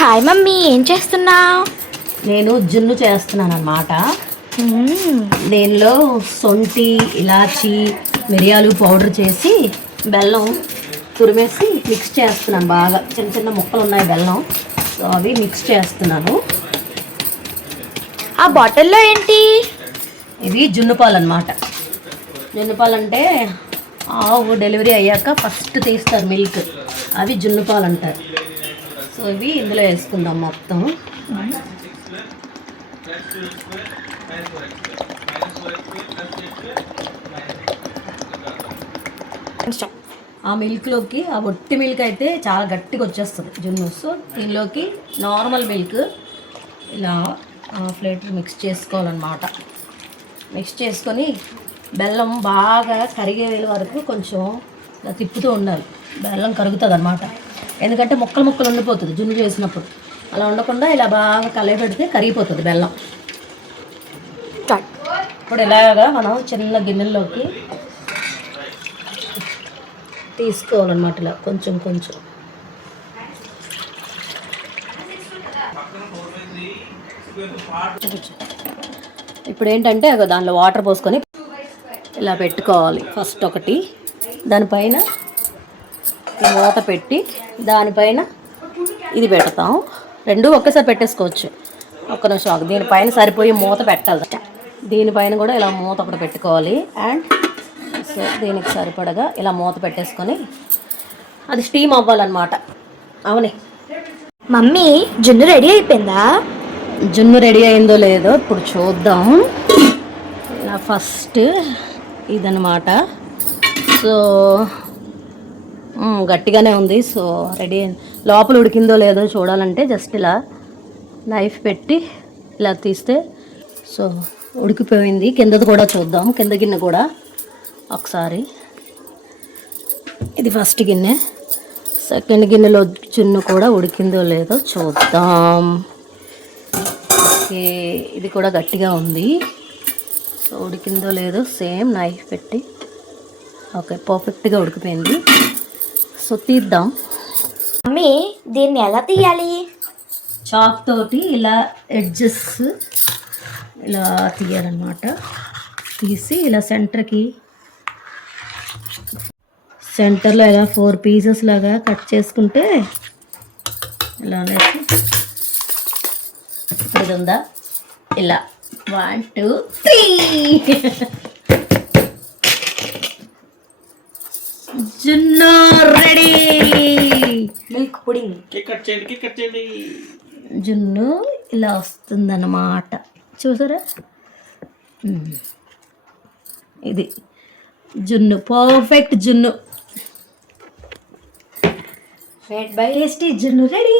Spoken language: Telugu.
హాయ్ మమ్మీ, ఏం చేస్తున్నావు? నేను జున్ను చేస్తున్నాను అన్నమాట. దీనిలో సొంటి, ఇలాచి, మిరియాలు పౌడర్ చేసి బెల్లం తురిమేసి మిక్స్ చేస్తున్నాను. బాగా చిన్న చిన్న ముక్కలు ఉన్నాయి బెల్లం, సో అవి మిక్స్ చేస్తున్నాను. ఆ బాటిల్లో ఏంటి? ఇవి జున్నుపాలు అన్నమాట. జున్నుపాలు అంటే ఆవు డెలివరీ అయ్యాక ఫస్ట్ తీస్తారు మిల్క్, అవి జున్నుపాలు అంటారు. సో ఇవి ఇందులో వేసుకుందాం మొత్తం. ఆ మిల్క్లోకి, ఆ ఒట్టి మిల్క్ అయితే చాలా గట్టిగా వచ్చేస్తుంది జున్ను. సో దీనిలోకి నార్మల్ మిల్క్ ఇలా హాఫ్ లీటర్ మిక్స్ చేసుకోవాలన్నమాట. మిక్స్ చేసుకొని బెల్లం బాగా కరిగే వరకు కొంచెం ఇలా తిప్పుతూ ఉండాలి. బెల్లం కరుగుతుంది అన్నమాట, ఎందుకంటే ముక్కలు ముక్కలు ఉండిపోతుంది జున్ను చేసినప్పుడు. అలా ఉండకుండా ఇలా బాగా కలయపెడితే కరిగిపోతుంది బెల్లం. ఇప్పుడు ఇలాగా మనం చిన్న గిన్నెల్లోకి తీసుకోవాలన్నమాట, ఇలా కొంచెం కొంచెం. ఇప్పుడు ఏంటంటే దానిలో వాటర్ పోసుకొని ఇలా పెట్టుకోవాలి. ఫస్ట్ ఒకటి, దానిపైన మూత పెట్టి దానిపైన ఇది పెడతాం. రెండు ఒకేసారి పెట్టేసుకోవచ్చు. ఒక్క నిమిషం, దీనిపైన సరిపోయి మూత పెట్టాలి. దీనిపైన కూడా ఇలా మూత ఒకటి పెట్టుకోవాలి. అండ్ సో దీనికి సరిపడగా ఇలా మూత పెట్టేసుకొని అది స్టీమ్ అవ్వాలన్నమాట. అవునే మమ్మీ, జున్ను రెడీ అయిపోయిందా? జున్ను రెడీ అయిందో లేదో ఇప్పుడు చూద్దాం. ఇలా ఫస్ట్ ఇదన్నమాట. సో గట్టిగానే ఉంది. సో రెడీ అయింది. లోపల ఉడికిందో లేదో చూడాలంటే జస్ట్ ఇలా నైఫ్ పెట్టి ఇలా తీస్తే సో ఉడికిపోయింది. కిందది కూడా చూద్దాం, కింద గిన్నె కూడా ఒకసారి. ఇది ఫస్ట్ గిన్నె. సెకండ్ గిన్నెలో జున్ను కూడా ఉడికిందో లేదో చూద్దాం. ఓకే, ఇది కూడా గట్టిగా ఉంది. సో ఉడికిందో లేదో సేమ్ నైఫ్ పెట్టి, ఓకే పర్ఫెక్ట్గా ఉడికిపోయింది. సో తీద్దాం. మమ్మీ, దీన్ని ఎలా తీయాలి? చాక్ తోటి ఇలా ఎడ్జెస్ ఇలా తీయాలన్నమాట. తీసి ఇలా సెంటర్లో ఇలా 4 పీసెస్ లాగా కట్ చేసుకుంటే ఇలా అనేసి ఇది ఉందా, ఇలా 1 2 3 జున్ను రెడీ. Milk pudding. జున్ను ఇలా వస్తుందన్నమాట, చూసారా? ఇది జున్ను, పర్ఫెక్ట్ జున్ను. మేడ్ బై టేస్టీ జున్ను రెడీ.